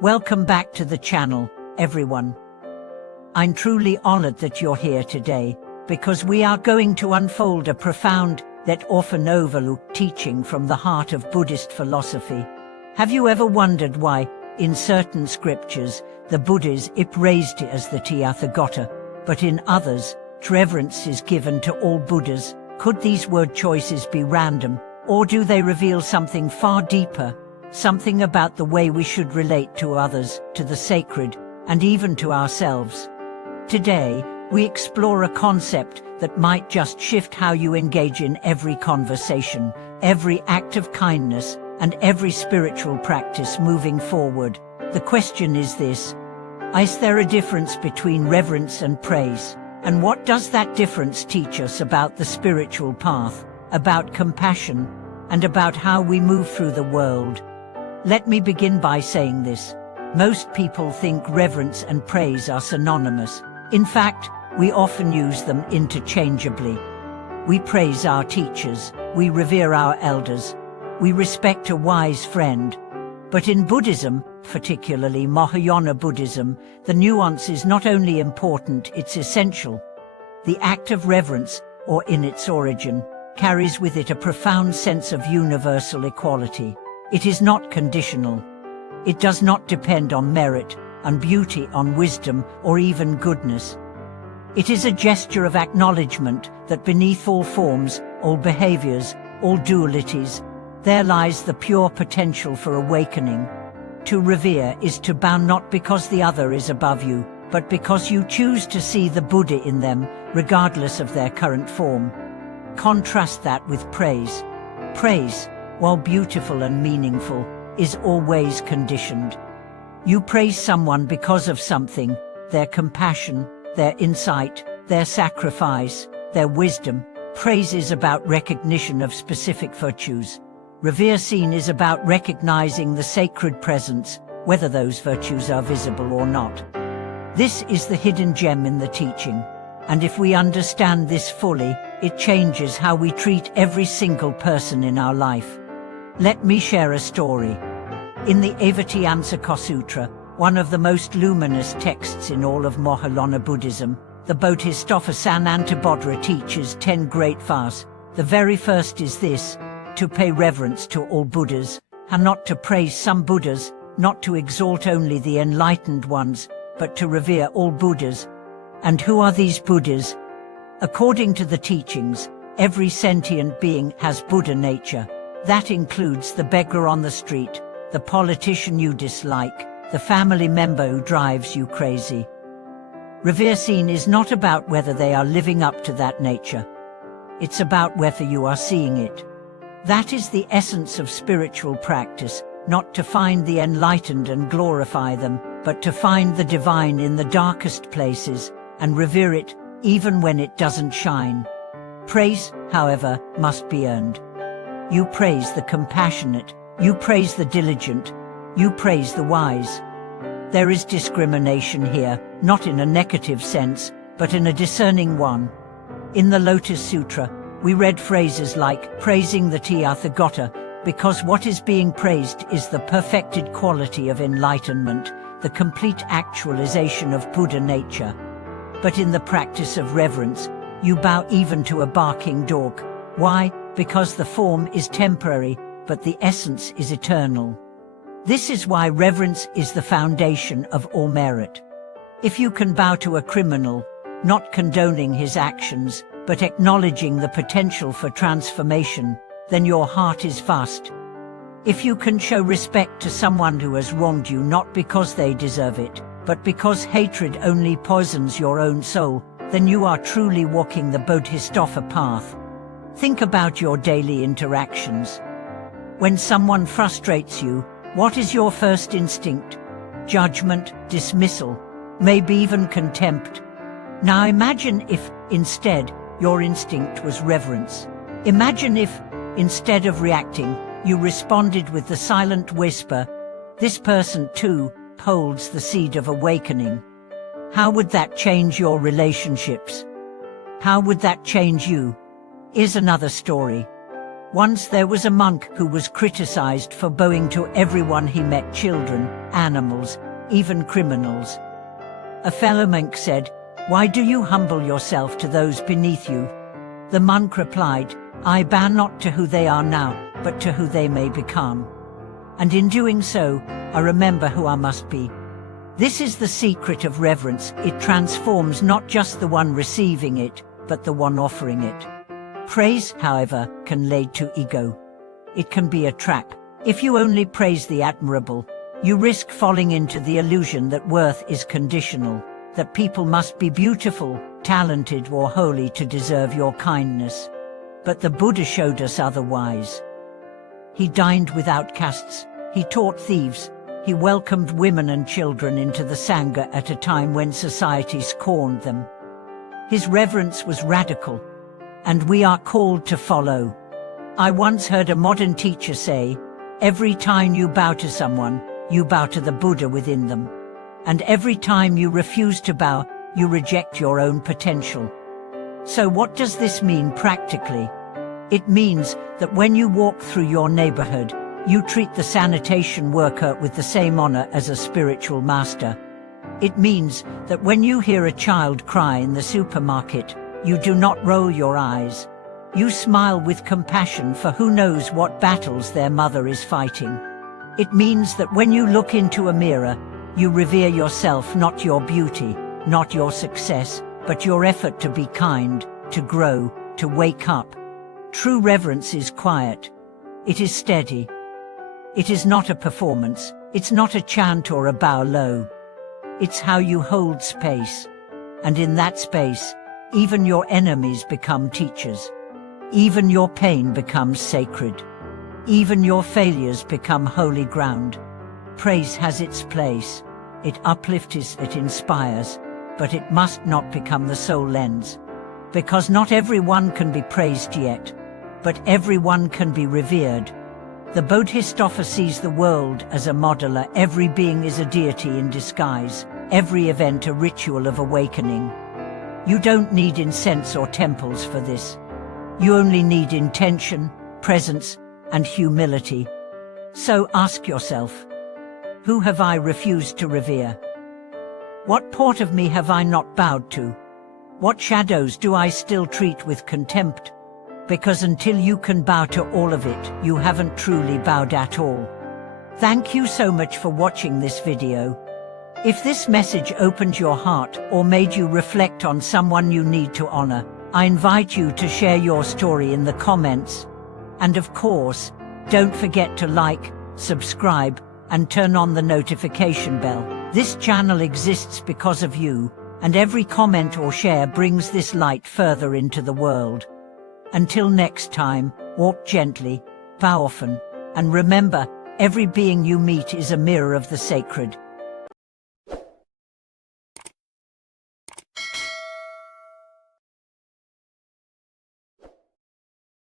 Welcome back to the channel, everyone. I'm truly honored that you're here today, because we are going to unfold a profound, yet often overlooked teaching from the heart of Buddhist philosophy. Have you ever wondered why, in certain scriptures, the Buddha is praised as the Tathagata, but in others, reverence is given to all Buddhas? Could these word choices be random, or do they reveal something far deeper? Something about the way we should relate to others, to the sacred, and even to ourselves. Today, we explore a concept that might just shift how you engage in every conversation, every act of kindness, and every spiritual practice moving forward. The question is this: is there a difference between reverence and praise? And what does that difference teach us about the spiritual path, about compassion, and about how we move through the world? Let me begin by saying this. Most people think reverence and praise are synonymous. In fact, we often use them interchangeably. We praise our teachers, we revere our elders, we respect a wise friend. But in Buddhism, particularly Mahayana Buddhism, the nuance is not only important, it's essential. The act of reverence, or in its origin, carries with it a profound sense of universal equality. It is not conditional. It does not depend on merit, on beauty, on wisdom, or even goodness. It is a gesture of acknowledgement that beneath all forms, all behaviors, all dualities, there lies the pure potential for awakening. To revere is to bow not because the other is above you, but because you choose to see the Buddha in them, regardless of their current form. Contrast that with praise. Praise, while beautiful and meaningful, is always conditioned. You praise someone because of something: their compassion, their insight, their sacrifice, their wisdom. Praise is about recognition of specific virtues. Reverence is about recognizing the sacred presence, whether those virtues are visible or not. This is the hidden gem in the teaching, and if we understand this fully, it changes how we treat every single person in our life. Let me share a story. In the Avatyansaka Sutra, one of the most luminous texts in all of Mahayana Buddhism, the Bodhisattva teaches 10 great vows. The very first is this: to pay reverence to all Buddhas, and not to praise some Buddhas, not to exalt only the enlightened ones, but to revere all Buddhas. And who are these Buddhas? According to the teachings, every sentient being has Buddha nature. That includes the beggar on the street, the politician you dislike, the family member who drives you crazy. Reverence is not about whether they are living up to that nature. It's about whether you are seeing it. That is the essence of spiritual practice, not to find the enlightened and glorify them, but to find the divine in the darkest places, and revere it, even when it doesn't shine. Praise, however, must be earned. You praise the compassionate, you praise the diligent, you praise the wise. There is discrimination here, not in a negative sense, but in a discerning one. In the Lotus Sutra, we read phrases like, praising the Tathagata, because what is being praised is the perfected quality of enlightenment, the complete actualization of Buddha nature. But in the practice of reverence, you bow even to a barking dog. Why? Because the form is temporary, but the essence is eternal. This is why reverence is the foundation of all merit. If you can bow to a criminal, not condoning his actions, but acknowledging the potential for transformation, then your heart is vast. If you can show respect to someone who has wronged you not because they deserve it, but because hatred only poisons your own soul, then you are truly walking the Bodhisattva path. Think about your daily interactions. When someone frustrates you, what is your first instinct? Judgment, dismissal, maybe even contempt. Now imagine if, instead, your instinct was reverence. Imagine if, instead of reacting, you responded with the silent whisper, "This person too holds the seed of awakening." How would that change your relationships? How would that change you? Here's another story. Once there was a monk who was criticized for bowing to everyone he met: children, animals, even criminals. A fellow monk said, "Why do you humble yourself to those beneath you?" The monk replied, "I bow not to who they are now, but to who they may become. And in doing so, I remember who I must be." This is the secret of reverence. It transforms not just the one receiving it, but the one offering it. Praise, however, can lead to ego. It can be a trap. If you only praise the admirable, you risk falling into the illusion that worth is conditional, that people must be beautiful, talented, or holy to deserve your kindness. But the Buddha showed us otherwise. He dined with outcasts, he taught thieves, he welcomed women and children into the Sangha at a time when society scorned them. His reverence was radical, and we are called to follow. I once heard a modern teacher say, "Every time you bow to someone, you bow to the Buddha within them. And every time you refuse to bow, you reject your own potential." So what does this mean practically? It means that when you walk through your neighborhood, you treat the sanitation worker with the same honor as a spiritual master. It means that when you hear a child cry in the supermarket, you do not roll your eyes. You smile with compassion, for who knows what battles their mother is fighting. It means that when you look into a mirror, you revere yourself, not your beauty, not your success, but your effort to be kind, to grow, to wake up. True reverence is quiet. It is steady. It is not a performance. It's not a chant or a bow low. It's how you hold space. And in that space, even your enemies become teachers. Even your pain becomes sacred. Even your failures become holy ground. Praise has its place. It uplifts, it inspires, but it must not become the sole lens. Because not everyone can be praised yet, but everyone can be revered. The Buddhist offer sees the world as a modeler. Every being is a deity in disguise, every event a ritual of awakening. You don't need incense or temples for this. You only need intention, presence, and humility. So ask yourself, who have I refused to revere? What part of me have I not bowed to? What shadows do I still treat with contempt? Because until you can bow to all of it, you haven't truly bowed at all. Thank you so much for watching this video. If this message opened your heart or made you reflect on someone you need to honor, I invite you to share your story in the comments. And of course, don't forget to like, subscribe, and turn on the notification bell. This channel exists because of you, and every comment or share brings this light further into the world. Until next time, walk gently, bow often, and remember, every being you meet is a mirror of the sacred.